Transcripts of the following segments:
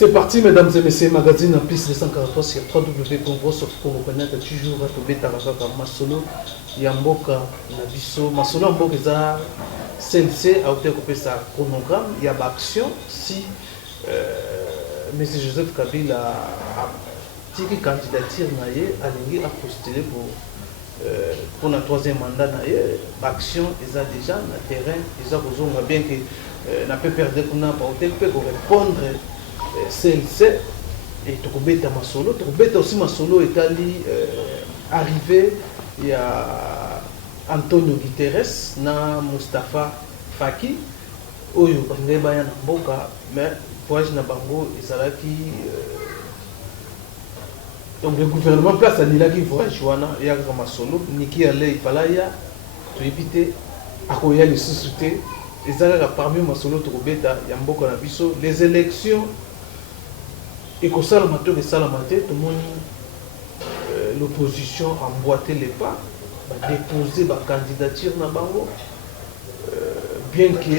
C'est parti, mesdames et messieurs, magazine en piste 243 sur www.vosof.net. Toujours à tomber Tarazaka Masolo, Yamboka, Nabiso, Masolo, Amboka, CLC, a été coupé sa chronogramme, il y a action. Si M. Joseph Kabila a tiré candidature, a postulé pour le troisième mandat, l'action est déjà dans le terrain, ils ont bien que n'a pas perdu pour répondre. CLC et Tokobeta Masolo. Tokobeta aussi Masolo est arrivé. Il y a Antonio Guterres, na Mustafa Faki, Oyo Bangeba Boka, mais voyage na Bango et Salaki. Donc le gouvernement place à Nilaki voyage Wana, Yaga Masolo, Niki Alei Palaya, pour éviter à quoi il y a les sociétés. Et ça, parmi Masolo Tokobeta, Yamboka Nabiso, les élections. Et que ça, tout le monde, l'opposition a emboîté les pas, a déposé ma candidature dans Bango, bien que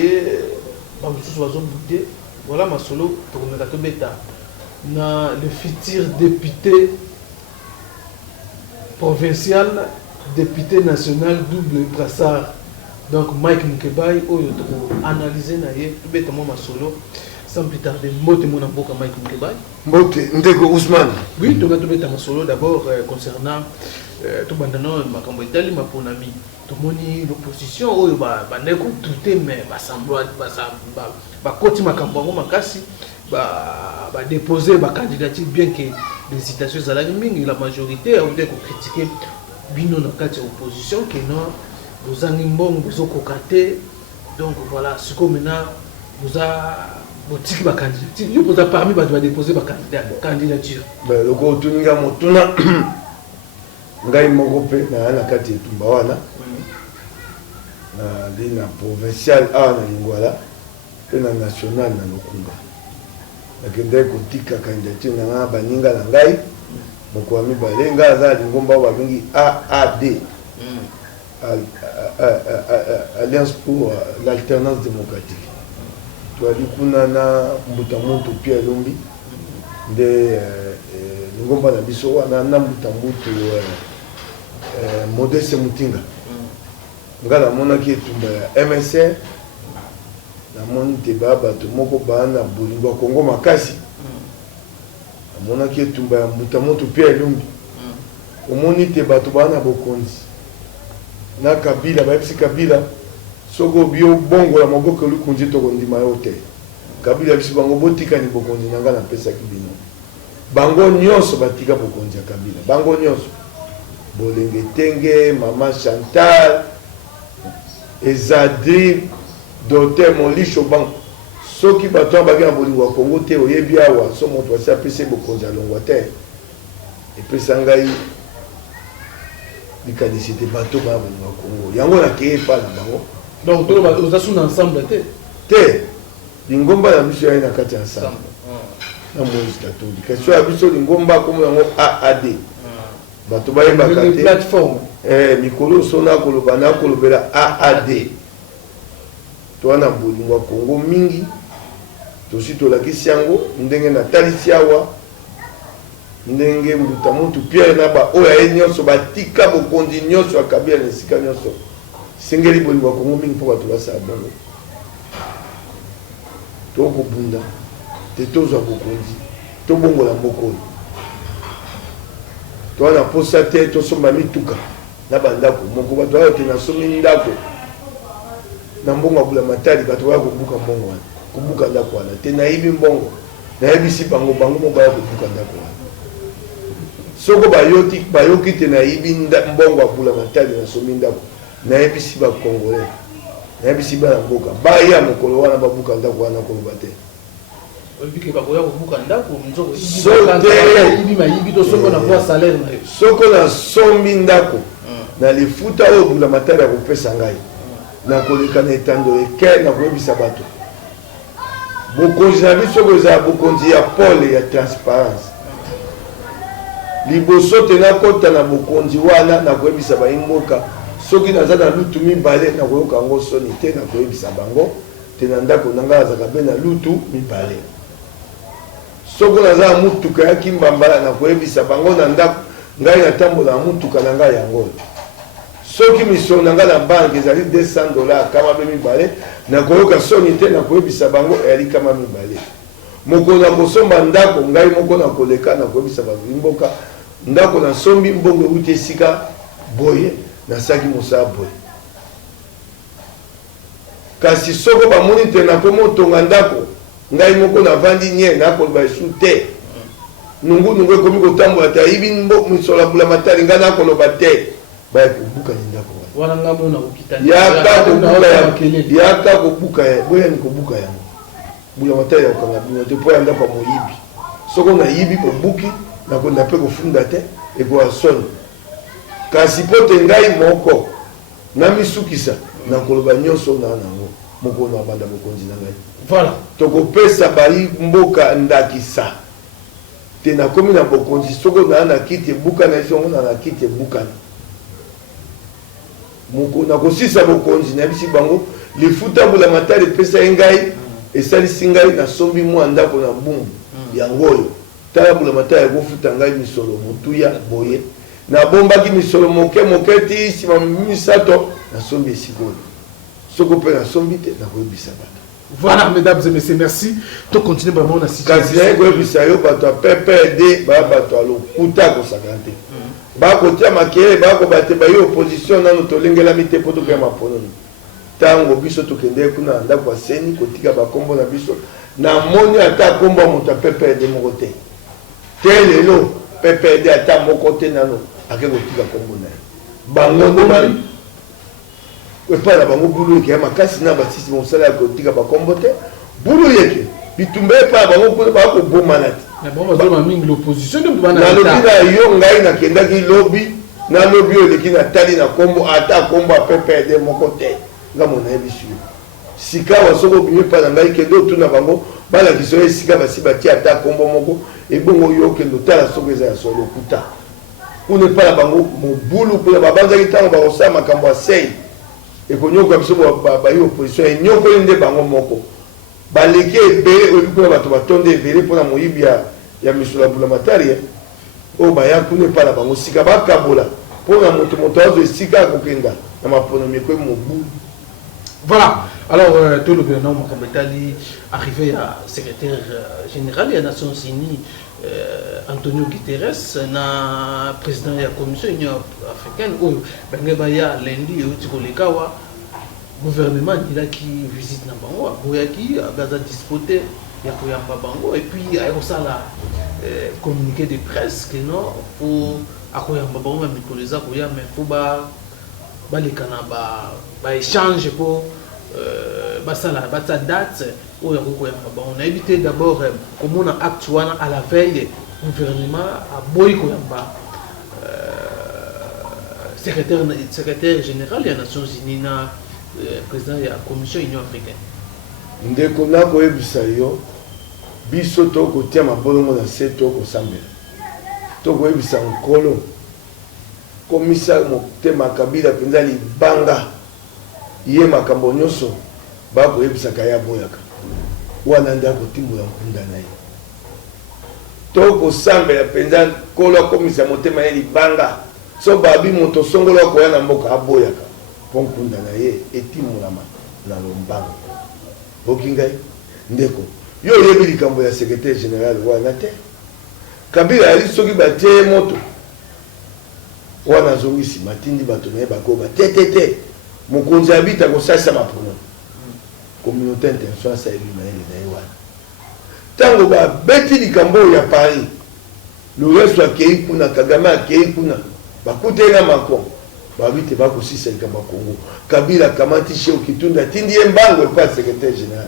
voilà ma solo pour le futur député provincial, député national, double brassard. Donc Mike Mkebai, a analysé ma solo. Sans plus tarder, Mote mon amboka Mike Mkebai. Mote, Ndeko Ousmane. Oui, tu as un solo d'abord concernant tout le monde, ma camboïtali, ma ponami. Tout le monde, l'opposition, oh, bah, n'est pas tout mais bah, semblant, bah, côté ma camboïtali, ma cassi, bah, déposer ma candidature, bien que les citations à la majorité a voulu critiquer Bino dans la opposition, que non, vous en avez vous cocaté. Donc voilà, ce que maintenant, vous avez. Je vous ai permis de déposer ma candidature. Le Kotuninga Motuna, Ngai Mogope, na kati Tumbawana, na lina provincial A na Lingwala, et na national na Lokunga. Nakende kotika candidature na baninga na Ngai, Mokwami Balenga, za Lingomba Wabingi AAD, Alliance pour l'alternance démocratique. Kuna na Mbutamutu Pierre Lumbi de ngomba na biso wana na Mbutamutu Modeste Mutinga ngala mona ki etumba ya MSR na moni te baba to moko bana bolingo Kongo makasi mona ki etumba ya Mbutamutu Pierre Lumbi omoni te bato bana bokonzi na Kabila ba Kabila soko bio bongo la maboko lukunji to kondima yote Kabila biso bango botika ni bokonzi nanga na pesa kibino bango nyonso batika bokonzi ya Kabila bango nyonso bolenge tenge mama Chantal Ezadri Docteur Molisho bango soki bato baga bolingo Kongo te oyebi awa so moto asa pesa bokonzi alongwa te epesa ngai bikanisite bato ba bolingo Kongo yango na keye pa na bango. Donc, vous avez un ensemble. Té, Lingomba na biso na kati ensemble. Na Moïse Katumbi. Question ya biso Lingomba comme yango AAD. Bato ba yeba kate. Une plateforme. Mikolo sona koloba na kolobela AAD. To na bolingo Kongo mingi. To sito la kisiango ndenge na talisiawa. Ndenge Mbutamutu Pierre na ba oya nyonso batika bokondi nyonso akabia na sika nyonso. Singeli bolingo Kongo mingi po bato basa bongo to ko bunda te tozo bokonzi to bongo la mboko to na posa te to somba mituka na bandako moko bato ayo te na somi ndako na mbongo bula matali bato ba ko buka mbongo wana ko buka ndako wana te na ibi mbongo na ibisi bango mo ba ko buka ndako wana soko bayoki te na ibi mbongo bula matali na somi ndako na ebisi ba Congolais na ebisi ba mboka ba ya mokolo wana babuka ndako wana koloba te olibike ba koya kobuka ndako nzoko ibi mayibi to soko na kwa salaire na soko na sombi ndako na lifuta o bula matari ya kopesa ngai na koleka na etando eke na koyebisa bato bokonzi na biso koza bokonzi ya pole ya transparence liboso te na kota na bokonzi wana na koyebisa baimboka soki naza na lutu mibale na koyoka yango soni te na koyebisa bango te na ndako na ngai azaka mpe na lutu mibale soko naza mutuka ya kimbambala na koyebisa bango na ndako ngai natambola mutuka na ngai yango soki misolo na ngai na banke ezali $200 kama be mibale na koyoka soni te na koyebisa bango eyali kama mibale moko na kosomba ndako ngai moko na koleka na koyebisa bavimboka ndako na sombi mbongo euti esika boye nasaki mosala boye kasi soko bamoni te nakoma otonga ndako ngai moko navandi nye nakoloba esu te nungu ekomi kotambola te ayibi misolo mbula matali ngai nakoloba te baya kobuka ni ndako yaka kobuka boyani kobuka yango mbula matali ya kokanga bino te mpo ya ndako ya moyibi soko nayibi kobuki nakonda mpe kofunda te ekoya soni kasi mpo te ngai moko namisukisa nakoloba nyonso na nango moko na banda mokonzi na ngai voilà tokopesa bayi mboka ndakisa te nakomi na bokonzi soko na kiti ebuka na esi ongo na kiti ebukana moko nakosisa bokonzi nayebisi bango lifuta mbula matali epesa ye ngai esalisi ngai nasombi mwa ndako na bumbu yango oyo tala mbula matali ekofuta ngai misolo motuya boye nabombaki misolo moke moke ti nsima misato nasombi esika oyo soko mpe nasombi te nakoyebisa bato. Voilà, mesdames et messieurs, merci. Tu continues vraiment à citer. Kasi na koyebisa yo bato ya PPRD ba bato ya lokuta kosaka te bakotia makele bakobate baye opposition nano tolengelami te mpo tokoya mapononi ntango biso tokende kuna na ndako ya seni kotika bakombo na biso namoni ata kombo ya moto ya PPRD moko te te lelo PPRD ata moko te nano ake kotika kombo na ye bango nde epai na bango bulu yeke ya makasi na basisi mosala ya kotika bakombo te bulu yeke bitumba epai na bango kuna bakobomana te nalobi na yo ngai nakendaki lobi na lobi oyo eleki natali na kombo ata kombo ya PPRD moko te nga mo nayebisi yo sika wa soko obimi epai na ngai kende otuna bango balakisa yo esika basi batie ata kombo moko ebongo yo okende otala soko eza ya solo lokuta kuna epai na bango mobulu kuna babanzaki ntango bakosala makambo ya sei ekonyoka biso bayi opposition enyokoli nde bango moko baleki ebele oyebi kuna bato batonde ebele mpona moyibi ya misolo ya mbula matari oyo baya kuna epai na bango sika bakabola mpona moto azo esika akokenda na maponomi ekoyi mobulu. Voilà, alors tout le gouvernement Mohamed arrivé à secrétaire général des Nations Unies Antonio Guterres na président de la Commission Union africaine où bengebaya lundi utikolekawa gouvernement il qui visite na bango boyaki baza disputé ya koyamba bango et puis ayosala communiqué de presse que non pour akoyamba bango mikoleza koya mais faut ba balekana ba échange pour basala bata date oyo akoyamba bango na éviter d'abord comme on a actué à la veille gouvernement a boy koyamba secrétaire général des Nations Unies na président de la Commission Union africaine ndeko na koyebisa yo biso tokotia mabolongo na se tokosambela tokoyebisa nkolo komisa motema Kabila mpenza libanga ye makambo nyonso bakoyebisaka ya boyaka wana nde akotimbola nkunda na ye tokosambela mpenza nkolo akomisa motema ye libanga so babi moto songolo akoya na mboka aboyaka mpo nkunda na ye etimolama na lombango boki ngai ndeko yo oyebi likambo ya secrétaire général wana te Kabila ali soki batie moto wana azongisi matindi bato na ye bakoba te mokonzi abita kosalisa mapono communauté internationale asayebi mayele na ye wana ntango babeti likambo oyo ya Paris loreso akei kuna Kagame akei kuna bakutenga Macron babi te bakosisa likambo ya Congo Kabila akamati Cheo Kitunda atindi ye mbango epai ya secrétaire général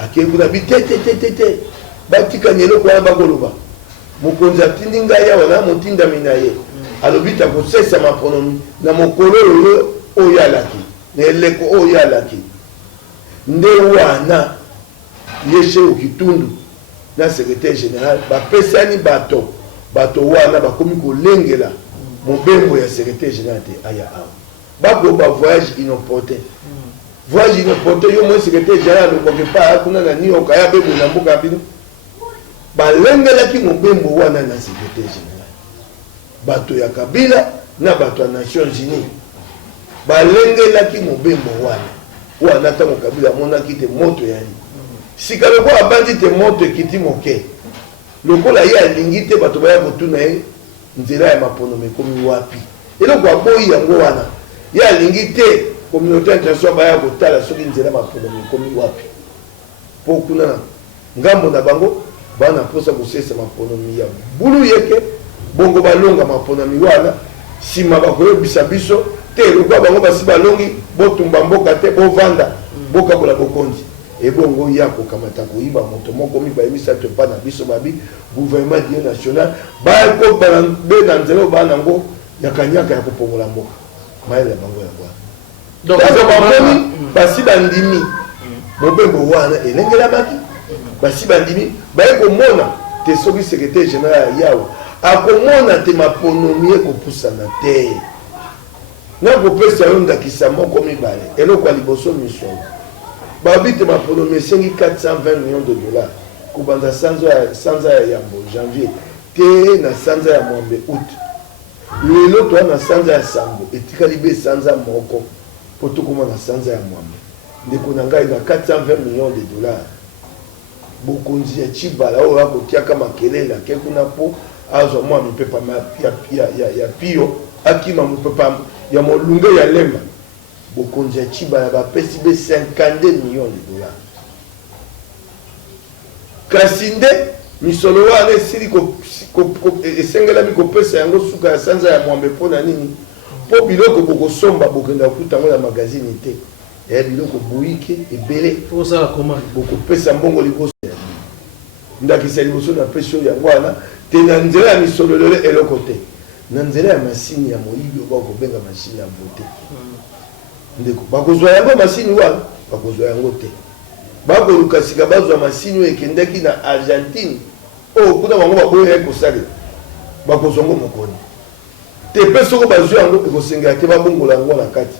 akei kuna bi te batikani eloko wana bakoloba mokonzi atindi ngai awa na motindami na ye alobi ta kosalisa maponomi na mokolo oyo alaki na eleko oyo alaki nde wana ye Cheo Kitundu na secrétaire général bapesani bato wana bakomi kolengela mobembo ya secrétaire général te aya awa bakoba voyage inopportun yo mo secrétaire général okoke pa kuna na New York aya bebo na mboka bino balengelaki mobembo wana na secrétaire général bato ya Kabila na bato ya Nations Unies balengelaki mobembo wana tango Kabila amonaki te moto yali sika loko abandi te moto ekiti moke lokola ye alingi te bato baya kotuna ye nzela ya maponome ekomi wapi eloko aboyi yango wana ye alingi te communauté internationale baya kotala soki nzela ya maponome ekomi wapi mpo kuna ngambo na bango bana posa kosesa maponome ya bulu yeke bongo balonga maponome wana nsima bakoyebisa biso te lokwa bango basi balongi botumba mboka te bovanda bokabola bokonzi ebongo ya kokamata koyiba moto moko mibale misato epa na biso babi gouvernement dio national bakobana be na nzela bana ngo nyakanyaka ya kopongola mboka mayele bango ya bwana donc bakomi basi bandimi mobembo wana elengelamaki basi bandimi baye komona te soki secrétaire général yawo akomona te maponomi ekopusana te na kopesa yo ndakisa moko mibale eloko ya liboso misolo babite maponomi esengi 420 millions de dollars kobanza sanza ya yambo janvier te na sanza ya mwambe août lelo toa na sanza ya sambo etikali be sanza moko po tokoma na sanza ya mwambe ndeko na ngai na 420 millions de dollars bokonzi ya chibala oyo akotiaka makelele ake kuna po azwa mwa mipepa ya pio akima mopepa ya molunge ya lemba bokonzi ya chibala bapesi be 52 millions de dollars kasi nde misolo wana esili esengelami kopesa yango suka ya sanza ya mwambe mpo na nini mpo biloko bokosomba bokenda kokuta yango na magazine te ya biloko boyike ebele bokopesa mbongo liboso ndakisa liboso na pesi oyo yango wana te na nzela ya misolo lelo eloko te na nzela ya masini ya moyibi oyo bakobenga mashine ya vote ndeko bakozwa yango masini wana bakozwa yango te bakoluka sika bazwa masini oyo ekendaki na Argentine oyo kuna bango baboya ekosalela bakozwa yango mokoni te mpe soko bazwa yango ekosengela te babongola yango na kati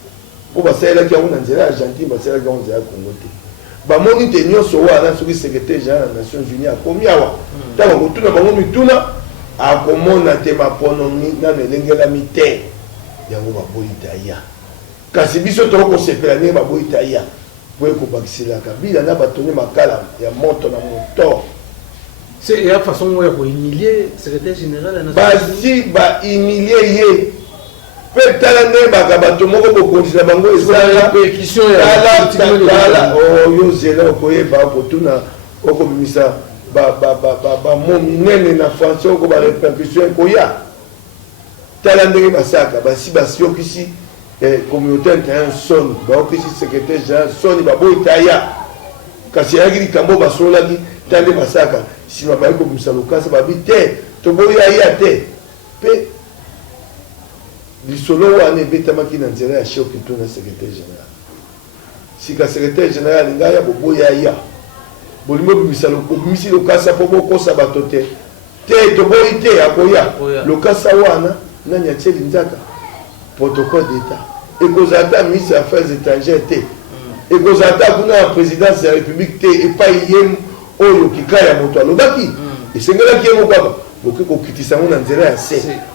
mpo basalelaki yango na nzela ya Argentine basalelaki yango nzela ya Congo te bamoni te nyonso wana soki secrétaire général ya Nations Unies akomi awa ntango akotuna bango mituna akomona te maponomi nano elengelami te yango baboyita ya kasi biso tokosepela ndenge baboyita ya po ekobakisela Kabila na batoni makala ya moto na moto c'est la façon où il faut humilier le secrétaire général basi bahimilie ye mpe tala nde bakabato moko bokonzila bango ezala oyo zela okoyeba okotuna okobimisa bamomi nene na français oko barepercussion ekoya tala ndenge basaka basi basiokisi communauté interne soni baokisi secrétaire général soni baboyita ya kasi ayaki likambo basololaki tala nde basaka nsima baye kobimisa lokasa babi te toboya ya te mpe lisolo wana ebetamaki na nzela ya chef kito na secrétaire général sika secrétaire général ngai ya boboya ya bolingo bimisi lokasa mpo bokosa bato te te toboyi te akoya lokasa wana nani atie linzaka protocole d'état ekozala ata ministre ya affaires étrangères te ekozala ata kuna ya présidence ya république te epai ye oyo kika ya moto alobaki esengelaki ye moko boki kokitisa yango na nzela ya se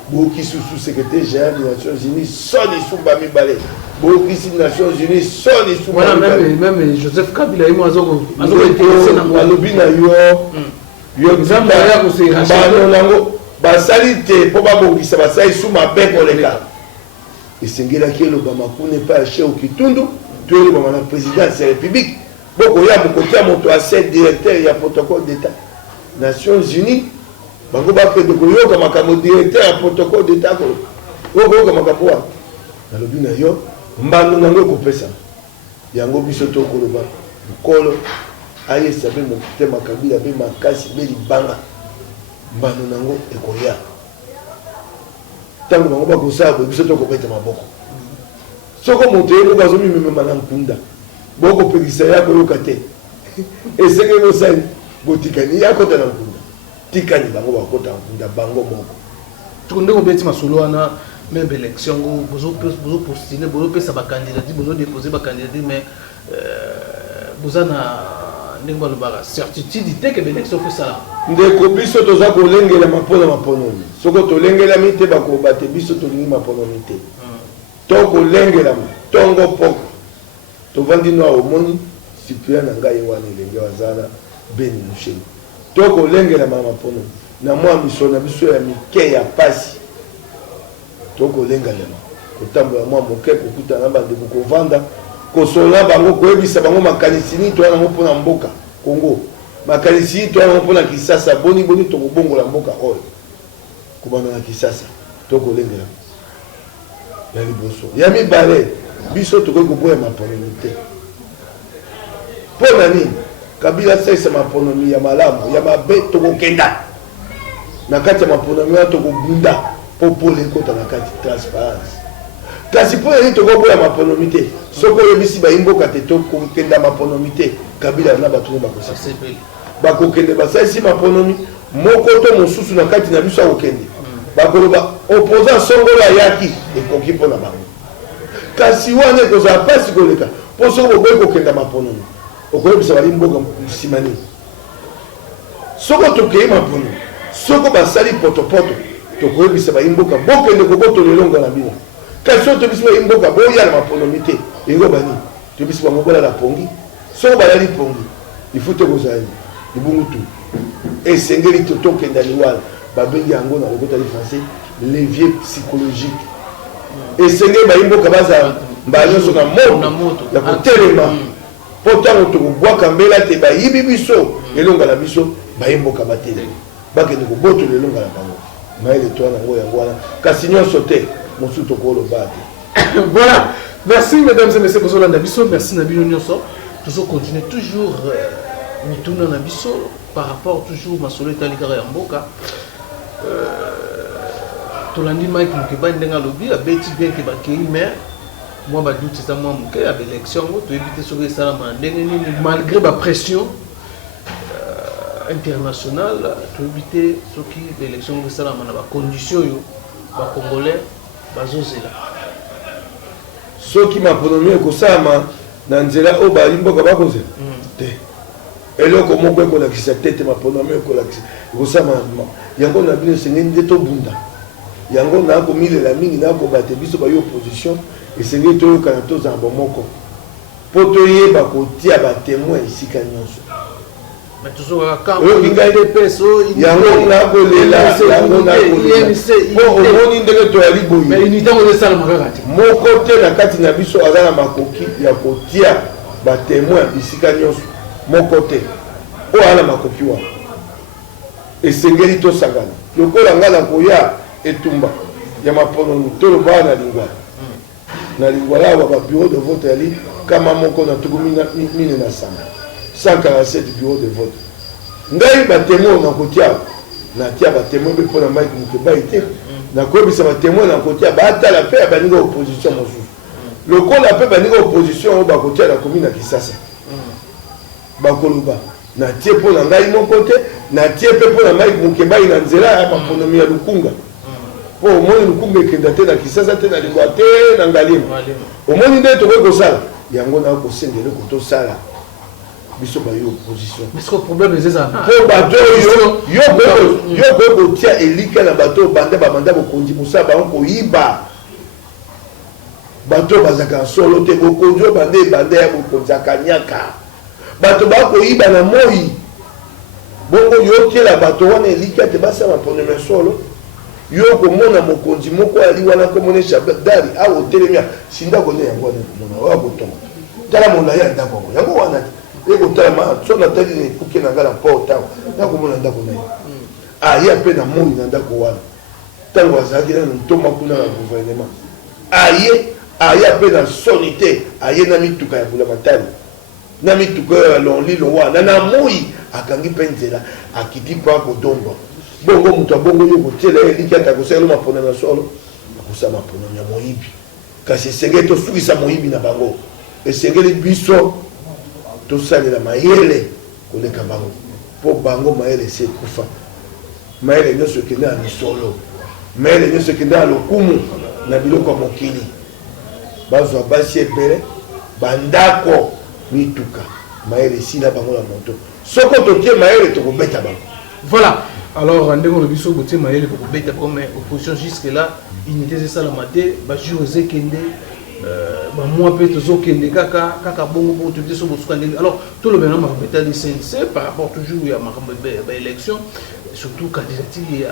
boki susu secrétaire général des Nations Unies soni sumba mibale bokisi Nations Unies soni sumba mibale même Joseph Kabila yimo alobi na yo exemple ya kosebano nango basali te mpo babongisa basali su mabe koleka esengelaki elobama kuna epai ya chef Kitundu to elobama na présidence ya république bokoya mokotia moto ase directeur ya protocole d'état Nations Unies bango bakende koyoka makambo directeur ya protocole d'état koyoka makambo wana nalobi na yo mbando nango ekopesa yango biso tokoloba mokolo ayesa be motema Kabila be makasi be libanga mbando nango ekoya ntango bango bakosala boye biso tokobeta maboko soko moto ye moko azomimemema na nkunda bokopekisa ya koyoka te esenge bosali botikani ya kota na nkunda tikani bango bakota na nkunda bango moko tukunde kobeti masolo wana même élection bozo postuler bozo pesa ba candidature bozo déposer ba candidature mais boza na ndenge balobaka certitude te ke l'élection ekosala ndeko biso toza kolengelama mpona maponomi soko tolengelami te bakoba te biso tolingi maponomi te to kolengelama ntongo poko tovandi no omoni sipia na ngai wana elenge wazala beni musheni to kolengelama maponomi na mwa miso na biso ya mike ya pasi to kolengelama kotambola mwa moke kokutana bandeko kovanda kosola bango koyebisa bango makanisi nini toya nango mpona mboka Congo makanisi nini toya nango mpona Kisasa boni tokobongola mboka oyo kobanda na Kisasa tokolengela ya liboso ya mibale biso tokoki koboya maponomi te mpo na nini Kabila saisa maponomi ya malamu ya mabe tokokenda na kati ya maponomi wana tokobunda mpo pole ekota na kati transparence kasi mpo na nini tokoboya maponomi te soko oyebisi bayimboka te tokokenda maponomi te Kabila na bato ne bakosepeli bakokende basalisi maponomi moko to mosusu na kati na biso akokende bakoloba opposant songolo ayaki ekoki mpo na bango kasi wana ekozala mpasi koleka mpo soko boboyi kokenda maponomi okoyebisa bayimboka nsima nini soko tokei maponomi soko basali potopoto tokoyebisa bayimboka bokende kobotola elongo na bino kasi oyo tobisi bayimboka boya na maponomi te engo bani tobisi bango bolala pongi soko balali pongi ifo te kozala libungutu esengeli tokenda liwala babengi yango na lokota li français levier psychologique esengeli bayimboka bazala mbala nyonso na moto ya kotelema mpo ntango tokobwaka mbela te bayibi biso elonga na biso bayimboka batelema bakende kobotola elonga na bango mayele toa nango yango wana kasi nyonso te mosusu tokoloba te. Voilà, merci mesdames et messieurs pour Nabiso, merci Nabino Nyonso. Toujours continuer toujours Mituna Nabiso par rapport toujours ma soleta likara yamboka. Tolandi Mike Mukeba ndenga lobi a beti bien que bakei mais moi ba doute c'est moi muke a élection to éviter ce que ça malgré la pression internationale to éviter ce qui l'élection que ça na ba condition yo ba congolais bazozela soki maponomi ekosama na nzela oyo balimboka bakozela te eloko moko ekolakisa tete maponomi ekosama yango na bino esengeli nde tobunda yango nakomilela mingi nakobate biso bayo opposition esengeli toyokana tozala bomoko mpo toyeba kotia batémoin esika nyonso yango nakolela yango nakolela mpo omoni ndenge toyali boye moko te na kati na biso aza na makoki ya kotia batémoin bisika nyonso moko te oyo aza na makoki wana esengeli tosangana lokola nga na koya etumba ya maponomi tolobaa na lingwala awa babureau de vote yali kama moko na tuku mine na sanga 147 bureau de vote ngai batémoin na kotia natia batémoin mpe mpona Mike Mukeba ete nakoyebisa batémoin na kotia batala mpe ya baninga opposition mosusu lokola mpe baninga opposition oyo bakotia na komi na Kisasa bakoloba natie mpo na ngai moko te natie mpe mpo na Mike Mukeba na nzela ya maponomi ya lukunga mpo omoni lukunga ekenda te na Kisasa te na lingwa te na Ngalima omoni nde tokoki kosala yango na kosengele kotosala biso bayo opposition mais ce problème c'est ça po bato yo kotia elika na bato banda bamanda bokonzi mosala bango koyiba bato bazaka solo te bokonzi oyo banda ebanda ya bokonzi akanyaka bato bakoyiba na moi bongo yotiela bato wana elika te basala maponomi solo yo komona mokonzi moko ali wana komone Shabdari awo telemia sindako ne yango wana komona oyo kotonga tala molai ya ndako yango wana ekotalama so natali na ekuke na nga na porta nakomona ndako na ye aye mpe na moi na ndako wana ntango azalaki na ntoma kuna na gouvernement aye mpe na soni te aye na mituka ya bulamatali na mituka ya lonlilo wana na moi akangi mpe nzela akiti mpo akodomba bongo moto abongo yo kotiela ye eliki ata akosala maponami ya solo akosala maponami ya moyibi kasi esengeli tosukisa moyibi na bango esengeli biso tosalela mayele koleka bango mpo bango mayele esi ekufa mayele nyonso ekende na misolo mayele nyonso ekende na lokumu na biloko ya mokili bazwa basi ebele bandako mituka mayele esila bango na moto soko totie mayele tokobeta bango. Voilà. Alors, on a vu ce côté, mais opposition jusque-là, unité c'est ça la maté, jour Zekende, moi peut-être Zokende, Kaka, Bongo, pour tout ça, alors tout le monde m'a dit CNC par rapport toujours à ma élection, surtout candidature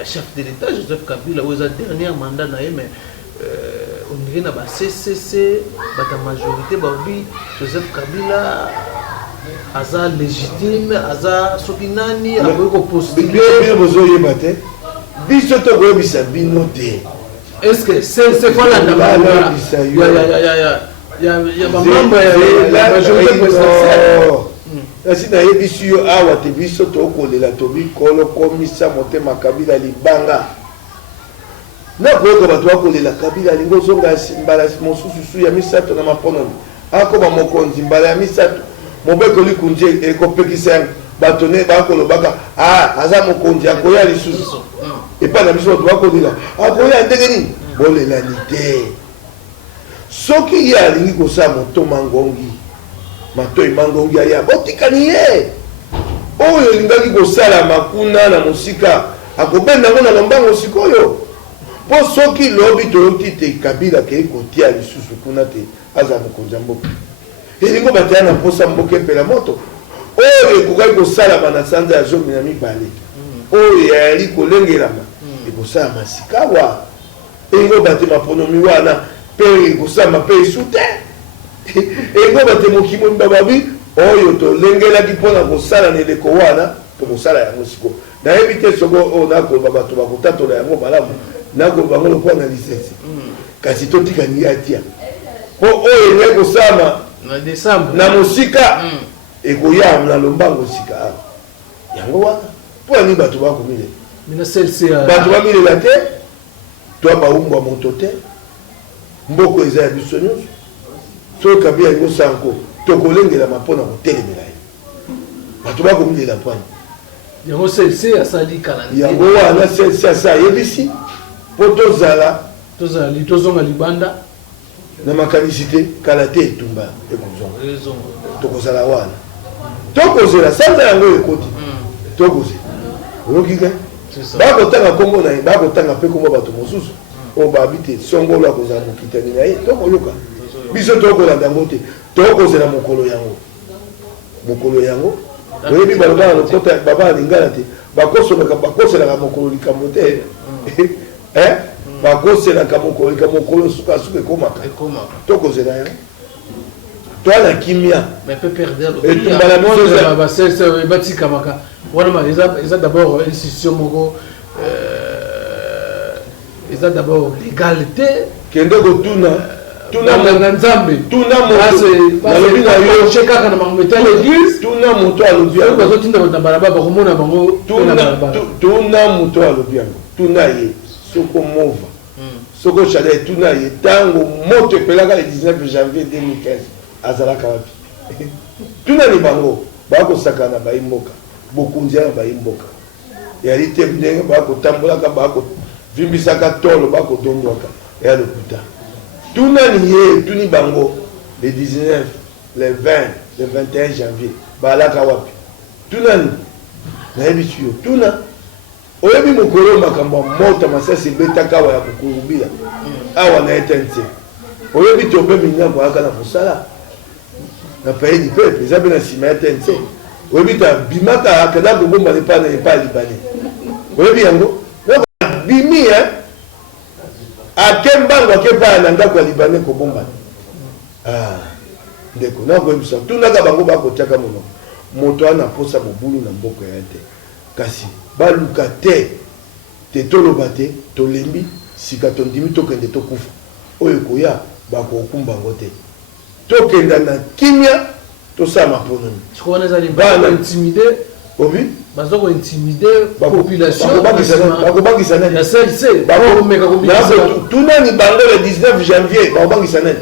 à chef de l'État, Joseph Kabila, où le dernier mandat, mais on dirait que CCC, la majorité, Joseph Kabila. Aza légitime, aza sokinani, akoyeko postuler. Biso to go bisa bino te. Est-ce que c'est quoi la demande? Il y a membre la majorité présidentielle. Asi na yebisu yo awa te biso to kolela to bi kolo komisa motema Kabila libanga. Na ko bato bakolela Kabila lingo zonga simbala mosusu ya misato na mapono. Ako ba mokonzi mbala ya misato. Mobeko likunje ekopekisa batone bakolo baka aza mokonzi akoya lisusu epa na biso bakolila akoya ndenge nini bolela nite soki ya lingi kosa moto mangongi matoi mangongi aya botikani ye oyo lingaki kosala makuna na musika akobenda ngo na lombango sikoyo po soki lobi toyoki te Kabila ke kotia lisusu kuna te aza mokonzi mboka elingo bataya na mposa mboka epela moto oyo ekokaki kosalama na sanza ya zomi na mibale oyo yali kolengelama ekosalama sikawa elingo bate maponomi wana mpe ekosalama mpe esu te elingo bate mokimo mibababi oyo tolengelaki mpona kosala na eleko wana tokosala yango siko nayebi te soko oyo nakoloba bato bakotatola yango malamu nakoloba ngo lokola na lisensi kasi totikani ya tia po oyo elingai kosalama na musika ekoya na lombango sika yango wana po ani bato bakomile bato bamilela te to baumbwa moto te mboko eza ya biso nyonso soki Kabila yango sanko tokolengela mapona kotelemela ye bato bakomilela pwani yango wana CLC asa yebisi po tozonga libanda na makanisi te kala te etumba ekozonga tokozala wana tokozela sanza yango ekoti tokozela oyoki ke bakotanga kombo na ye bakotanga mpe kombo bato mosusu oyo babi te songolo akozala mokitani na ye tokoyoka biso tokolanda yango te tokozela mokolo yango oyebi baloba na lokota baba ya lingala te bakoselaka mokolo likambo te bakoselaka mokolo sukasuka ekomaka tokozela yango toala kimia etumbala batikamaka wana eza d'abord institution moko eza d'abord légalité kende kotuna na nzambe nalobi na yo kaka na makometa l'église tuna moto alobi yango bazotinda na balabala bakomona bango tuna moto alobi yango tuna ye soko mova soko chaleur tuna ye tango moto epelaka le 19 janvier 2015 azalaka wapi tuna ni bango bakosakana bayimboka bokunzi ya bayimboka yali te ndenge bakotambolaka bakovimbisaka tolo bakodondwaka ya lokuta tuna ni ye tuni bango le 19 le 20 le 21 janvier balaka wapi tuna ni nayebi tuyo tuna oyebi mokolo makambo mota masasi ebetaka awa ya kokurubila awa na etense oyebi tobe mingambo aka na kosala na pays du peuple eza mpe na nsima ya tense oyebi ta bimaka akenda kobombana epa na epa libane oyebi yango bimi ake mbango ake epa na ndako ya libane kobombana ndeko nakoyebisa tunaka bango bakotiaka monoko moto ana posa mobulu na mboka ya te kasi baluka te toloba te tolembi sika tondimi tokende tokufa oyo koya bakokumba ngo te tokenda na kimia tosala mapononi bana intimider obi bazoko intimider population bakobangisa nani ya CLC bakomeka kombisa tunani bango le 19 janvier bakobangisa nani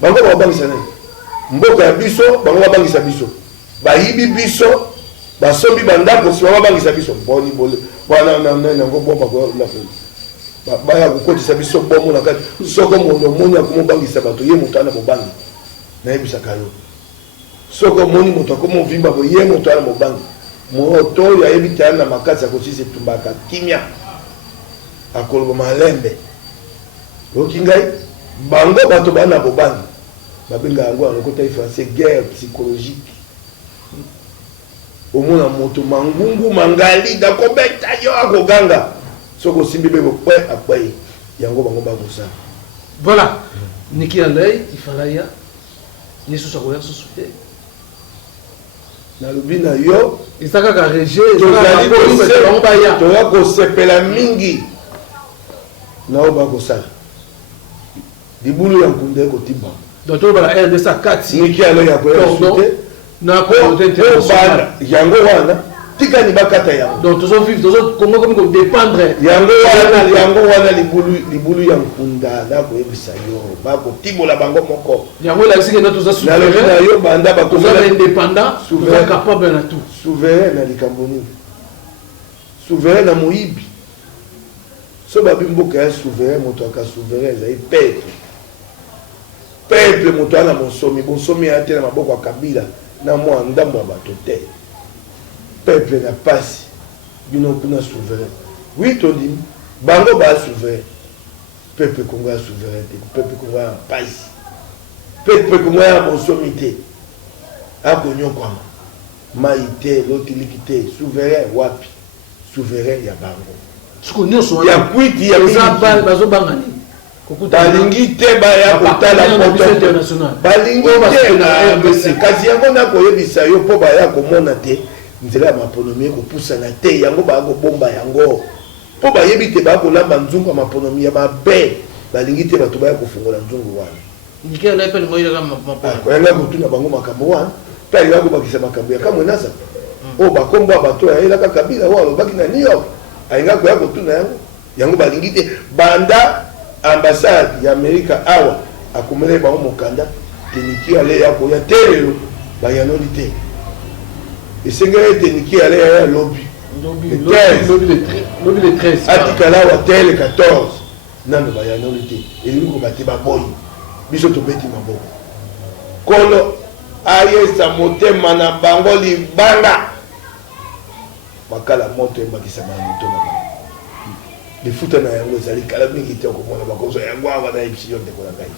bango bakobangisa nani mboka ya biso bango babangisa biso bayibi biso basombi bandako nsima babangisa biso boni bole bwana nango bomba baya kokotisa biso bomo na kati soko mondo omoni akomobangisa bato ye moto ana mobangi nayebisaka yo soko moni moto ko mo vimba bo ye moto ala mobanga moto ya ebita na makasa ko sisi tumbaka kimia akoloba malembe okingai bango bato bana bobanga babenga yango en côté français guerre psychologique omona moto mangungu mangali da kobeta yo akoganga soko simbi bebo pwe apai yango bango bakosa voilà niki alay ifalaya ni susa ko yaso sute na lubina yo isaka ka reje toza kosepela mingi na oyo bakosala libulu ya nkunda ekotimba donc tolobala rdc kati niki alo ya koya sute yango wana tikani bakata yango donc tozovivre tozokongo komi kodépendre yango wana libulu ya nkunda nakoyebisa yo bakotimola bango moko yango elakisi kenda toza souverain yo banda bakoza indépendant toza capable na tout souverain na likambo nini souverain na moyibi so babi mboka ya souverain moto aka souverain ezali peuple moto ana bonsomi ya te na maboko ya kabila na mwa ndambo ya bato te peuple na pasi bino kuna souverain oui tondimi bango ba souverain peuple kongo ya souverain te peuple kongo ya pasi peuple kongo ya bonsomi te akonyokwama mai te lotiliki te souverain wapi souverain ya bango ya kwiti ya bazobangani balingi te baya kotala balingi te kasi yango nakoyebisa yo mpo baya komona te nzela ya maponomi ekopusana te yango baya kobomba yango mpo bayebi te baya kolamba nzungu ya maponomi ya mabe balingi te bato baya kofungola nzungu wana koyanga kotuna bango makambo wana mpe alinga kobakisa makambo ya kamwenasa oyo bakombo ya bato yayelaka kabila oyo alobaki na new york alinga koya kotuna yango balingi te banda ambassade ya Amerika awa akomele bango mokanda teniki ale ya koya telelo bayanoli te esengeli teniki ale ya lobby le 13 atikala wa tele 14 nano bayanoli te elingi kobate baboyi biso tobeti maboko kolo ayesa motema na bango libanga bakala moto ebakisama na moto na bango lifuta na yango ezali kala mingi te okomona bakozwa yango awa na yebisi yo ndeko na ngai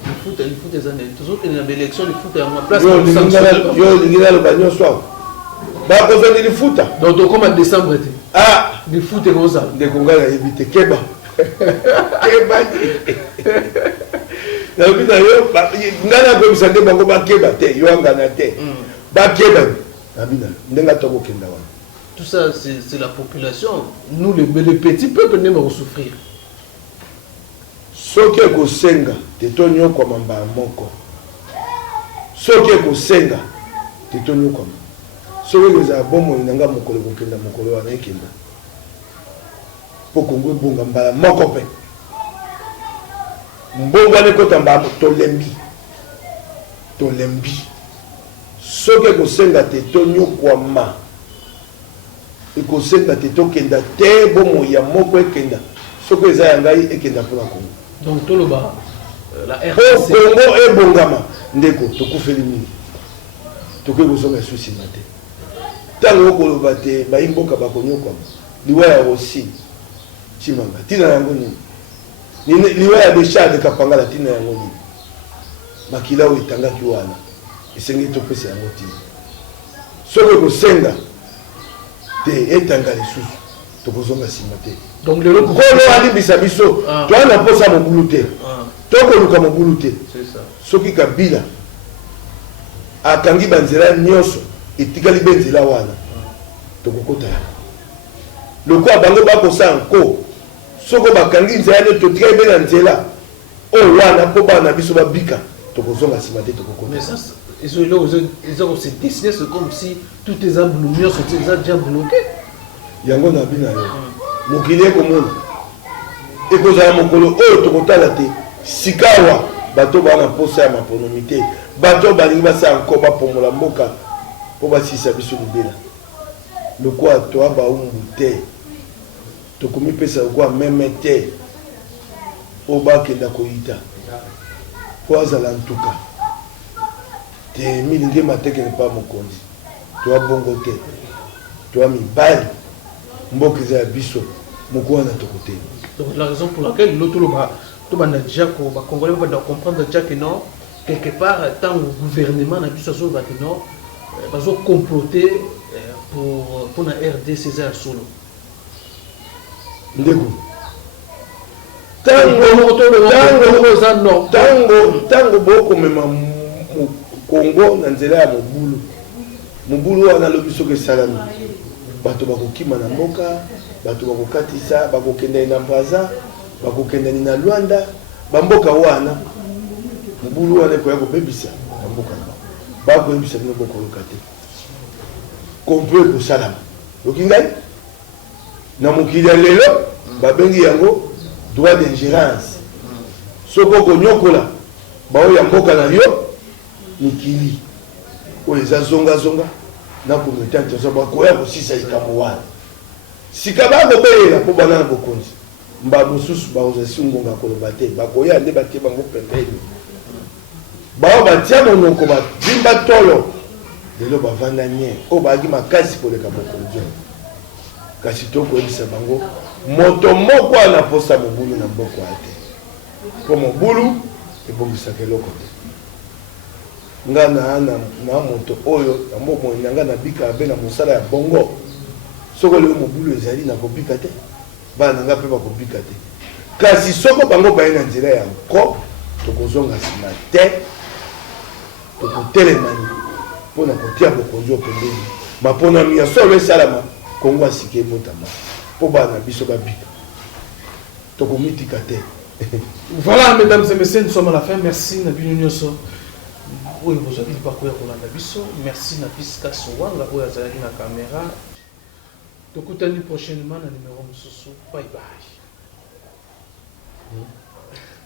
lifuta ezali tozokende na baélection lifuta yango place yo olingi naloba nyonso awa bakozwa ni lifuta donc tokoma décembre te lifuta ekozala ndeko ngai nayebi te keba nalobi na yo ngai nakoyebisa nde bango bakeba te yo angana te bakeba nabina ndenge atokokenda wana. Tout ça, c'est la population. Nous, les petits peuples, nous allons souffrir. Soki ekosenga tetonyo kwa mamba moko. Soki ekosenga tetonyo kwa. Soki eza bomo inanga mokolo kokenda mokolo wana ekenda. Pokongwe bonga mbala moko pe. Mbonga ne kotamba tolembi. Soki ekosenga tetonyo kwa ma. Ekosenga te tokenda te bomo ya moko ekenda soko eza ya ngai ekenda mpona Kongo donc toloba la RDC Kongo ebongama ndeko tokufeli mingi tokoki kozonga susi na te ntango okoloba te bayimboka bakonyokwama liwa ya rosi chimanga ntina yango nini liwa ya beshade kapangala ntina yango nini makila oyo etangaki wana esengeli topesa yango ntina soko ekosenga te etanga lisusu tokozonga nsima te donc kolo alimbisa biso toana mposa mobulu te tokoluka mobulu te soki kabila akangi banzela nyonso etikali be nzela wana tokokota yango lokola bango bakosa nko soko bakangi nzela nio totikali be na nzela oyo wana mpo bana na biso babika tokozonga nsima te tokokota. Ils ont se dessiné, c'est comme si tous les embloumures sont déjà bloqués. Yango na bina yo. Mokili ekomona. Ekozala mokolo oyo tokotala te. Sikawa bato bana posa ya maponomi te. Bato balingi basala nko bapomola mboka po basisa biso libela. Lokwa toa baumbu te. Tokomi pesa lokwa meme te. O bakenda koyita. Po azala ntuka. te milinge mateke ne pas mokonzi toa bongo te toa mibali mboka eza ya biso moko wana tokote. Donc la raison pour laquelle l'autre tout banda déjà ko ba congolais va comprendre déjà que non quelque part tant le gouvernement na biso so va que non bazo comploter pour na RD César solo ndeko tango bokomema Congo na nzela ya mobulu wana lobi soki esalami bato bakokima na mboka bato bakokatisa bakokendani na Braza bakokendani na Luanda bamboka wana mobulu wana ekoya kobebisa na mboka bakoyebisa bino bokoluka te komplo ekosalama yoki ngai na mokili ya lelo babengi yango droit d'ingérence soki okonyokola baoyo ya mboka na yo mikili oyo eza zonga na communauté internationale bakoya kosisa likambo wana sika bakobelela mpo bana na bokonzi mba mosusu bakozasi ngonga koloba te bakoya nde batie bango pembeni bao batia monoko badimba tolo lelo bavanda nie oyo baaki makasi koleka bokonzi kasi tokoyebisa bango moto moko wana posa mobulu na mboka ya te mpo mobulu ebongisaka eloko te nga na moto oyo na mboka nanga na bika abe na mosala ya bongo soko leo mobulu ezali na kobika te bana nanga mpe bakobika te kasi soko bango baye na nzela ya nko tokozonga nsima te tokotelemani mpona kotia bokonzi opembeni maponami ya solo esalama kongo asike ebotama mpo bana biso babika tokomitika te. Voilà, mesdames et messieurs, nous sommes à la fin. Merci Nabino Nyoso. Oui, vous avez parcouru pour l'Andabiso. Merci Nabiska Sowanga, où vous avez la caméra. Donc, prochainement, le numéro Moussou. Bye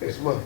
bye.